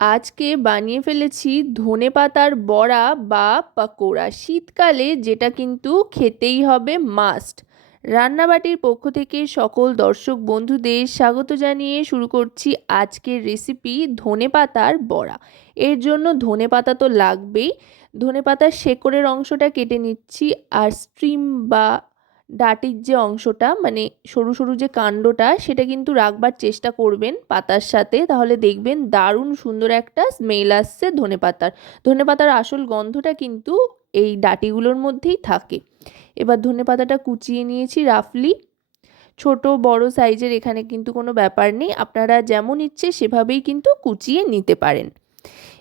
আজকে বানিয়ে ফেলেছি ধনে পাতার বড়া বা পাকোড়া। শীতকালে যেটা কিন্তু খেতেই হবে মাস্ট রান্নাবাটির পক্ষ থেকে সকল দর্শক বন্ধুদের স্বাগত জানিয়ে শুরু করছি আজকের রেসিপি ধনে পাতার বড়া। এর জন্য ধনে পাতা তো লাগবেই। ধনে পাতার শেকড়ের অংশটা কেটে নিচ্ছি আর স্ট্রিম বা ডাটির যে অংশটা মানে সরু সরু যে কাণ্ডটা, সেটা কিন্তু রাখবার চেষ্টা করবেন পাতার সাথে। তাহলে দেখবেন দারুণ সুন্দর একটা স্মেল আসছে ধনে পাতার। ধনে পাতার আসল গন্ধটা কিন্তু এই ডাটিগুলোর মধ্যেই থাকে। এবার ধনে পাতাটা কুচিয়ে নিয়েছি রাফলি ছোট, বড় সাইজের এখানে কিন্তু কোনো ব্যাপার নেই। আপনারা যেমন ইচ্ছে সেভাবেই কিন্তু কুচিয়ে নিতে পারেন।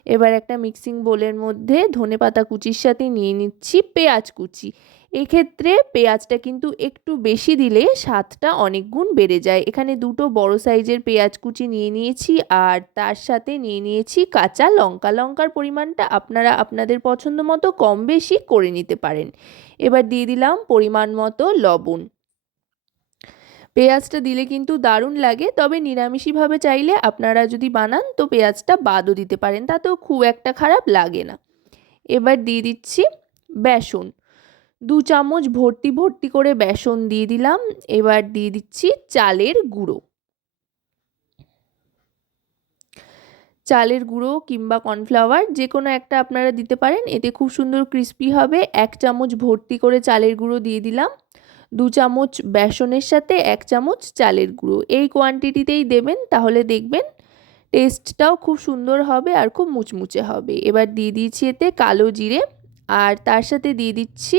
এবার একটা মিক্সিং বোলের মধ্যে ধনে পাতা কুচির সাথে নিয়ে নিচ্ছি পেঁয়াজ কুচি। এক্ষেত্রে পেঁয়াজটা কিন্তু একটু বেশি দিলে স্বাদটা অনেক গুণ বেড়ে যায়। এখানে দুটো বড় সাইজের পেঁয়াজ কুচি নিয়ে নিয়েছি আর তার সাথে নিয়ে নিয়েছি কাঁচা লঙ্কা। লঙ্কার পরিমাণটা আপনারা আপনাদের পছন্দ মতো কম বেশি করে নিতে পারেন। এবার দিয়ে দিলাম পরিমাণ মতো লবণ। পেঁয়াজটা দিলে কিন্তু দারুণ লাগে, তবে নিরামিষিভাবে চাইলে আপনারা যদি বানান তো পেঁয়াজটা বাদও দিতে পারেন, তাতেও খুব একটা খারাপ লাগে না। এবার দিয়ে দিচ্ছি বেসন। দু চামচ ভর্তি ভর্তি করে বেসন দিয়ে দিলাম। এবার দিয়ে দিচ্ছি চালের গুঁড়ো। চালের গুঁড়ো কিংবা কর্নফ্লাওয়ার যে কোনো একটা আপনারা দিতে পারেন। এতে খুব সুন্দর ক্রিস্পি হবে। এক চামচ ভর্তি করে চালের গুঁড়ো দিয়ে দিলাম। দু চামচ বেসনের সাথে এক চামচ চালের গুঁড়ো। এই কোয়ান্টিটিতেই দেবেন তাহলে দেখবেন টেস্টটাও খুব সুন্দর হবে আর খুব মুচমুচে হবে। এবার দিয়ে দিয়েছি এতে কালো জিরে। আর তার সাথে দিয়ে দিচ্ছি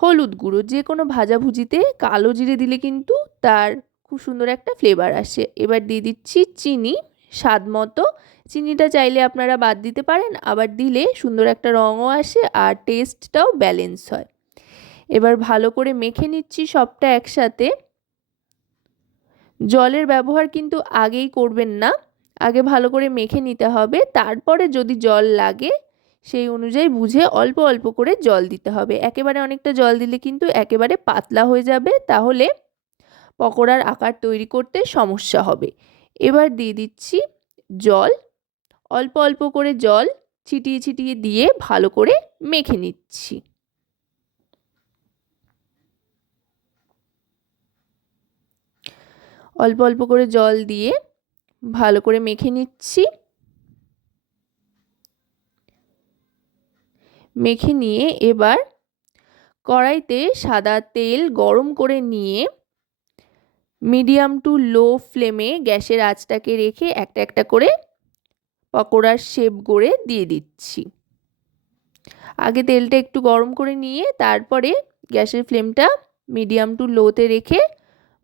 হলুদ গুঁড়ো, যে কোনো ভাজাভুজিতে কালো জিরে দিলে কিন্তু তার খুব সুন্দর একটা ফ্লেভার আসে। এবার দিয়ে দিচ্ছি চিনি, স্বাদ মতো। চিনিটা চাইলে আপনারা বাদ দিতে পারেন, আবার দিলে সুন্দর একটা রঙও আসে আর টেস্টটাও ব্যালেন্স হয়। এবার ভালো করে মেখে নিচ্ছি সবটা একসাথে। জলের ব্যবহার কিন্তু আগেই করবেন না, আগে ভালো করে মেখে নিতে হবে। তারপরে যদি জল লাগে সেই অনুযায়ী বুঝে অল্প অল্প করে জল দিতে হবে। একেবারে অনেকটা জল দিলে কিন্তু একেবারে পাতলা হয়ে যাবে, তাহলে পকোড়ার আকার তৈরি করতে সমস্যা হবে। এবার দিয়ে দিচ্ছি জল। অল্প অল্প করে জল ছিটিয়ে ছিটিয়ে দিয়ে ভালো করে মেখে নিচ্ছি। অল্প অল্প করে জল দিয়ে ভালো করে মেখে নিচ্ছি। মেখে নিয়ে এবার কড়াইতে সাদা তেল গরম করে নিয়ে মিডিয়াম টু লো ফ্লেমে গ্যাসের আঁচটাকে রেখে একটা একটা করে পকোড়ার শেপ গড়ে দিয়ে দিচ্ছি। আগে তেলটা একটু গরম করে নিয়ে তারপরে গ্যাসের ফ্লেমটা মিডিয়াম টু লোতে রেখে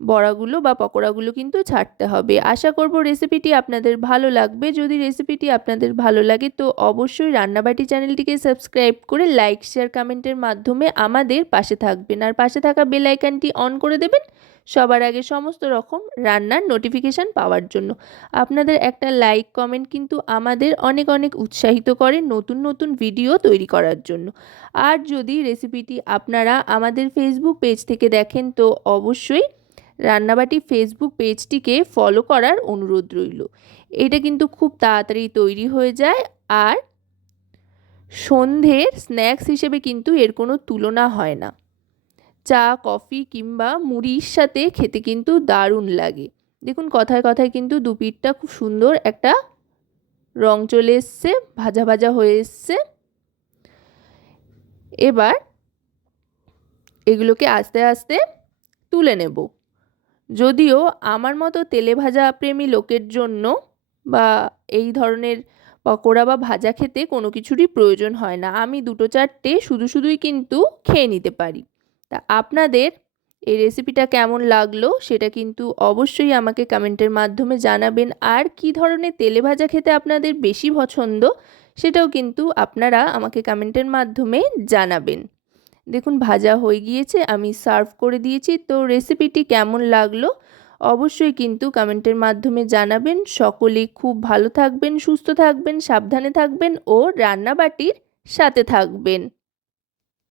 বড়াগুলো বা পকোড়াগুলো কিন্তু ছাড়তে হবে। আশা করব রেসিপিটি আপনাদের ভালো লাগবে। যদি রেসিপিটি আপনাদের ভালো লাগে তো অবশ্যই রান্নাবাটি চ্যানেলটিকে সাবস্ক্রাইব করে লাইক শেয়ার কমেন্টের মাধ্যমে আমাদের পাশে থাকবেন। আর পাশে থাকা বেল আইকনটি অন করে দেবেন সবার আগে সমস্ত রকম রান্নার নোটিফিকেশান পাওয়ার জন্য। আপনাদের একটা লাইক কমেন্ট কিন্তু আমাদের অনেক অনেক উৎসাহিত করে নতুন নতুন ভিডিও তৈরি করার জন্য। আর যদি রেসিপিটি আপনারা আমাদের ফেসবুক পেজ থেকে দেখেন তো অবশ্যই রান্নাবাটি ফেসবুক পেজটিকে ফলো করার অনুরোধ রইল। এটা কিন্তু খুব তাড়াতাড়ি তৈরি হয়ে যায় আর সন্ধ্যের স্ন্যাক্স হিসেবে কিন্তু এর কোনো তুলনা হয় না। চা, কফি কিংবা মুড়ির সাথে খেতে কিন্তু দারুণ লাগে। দেখুন কথায় কথায় কিন্তু দুপিটটা খুব সুন্দর একটা রং চলে এসছে, ভাজা ভাজা হয়ে এসছে। এবার এগুলোকে আস্তে আস্তে তুলে নেব। যদিও আমার মতো তেলে ভাজা প্রেমী লোকের জন্য বা এই ধরনের পকোড়া বা ভাজা খেতে কোনো কিছুরই প্রয়োজন হয় না। আমি দুটো চারটে শুধু শুধুই কিন্তু খেয়ে নিতে পারি। তা আপনাদের এই রেসিপিটা কেমন লাগল সেটা কিন্তু অবশ্যই আমাকে কমেন্টের মাধ্যমে জানাবেন। আর কি ধরনের তেলে ভাজা খেতে আপনাদের বেশি পছন্দ সেটাও কিন্তু আপনারা আমাকে কমেন্টের মাধ্যমে জানাবেন। দেখুন, ভাজা হয়ে গিয়েছে, আমি সার্ভ করে দিয়েছি। তো রেসিপিটি কেমন লাগল? অবশ্যই কিন্তু কমেন্টের মাধ্যমে জানাবেন। সকলে খুব ভালো থাকবেন, সুস্থ থাকবেন, সাবধানে থাকবেন ও রান্নাবাটির সাথে থাকবেন।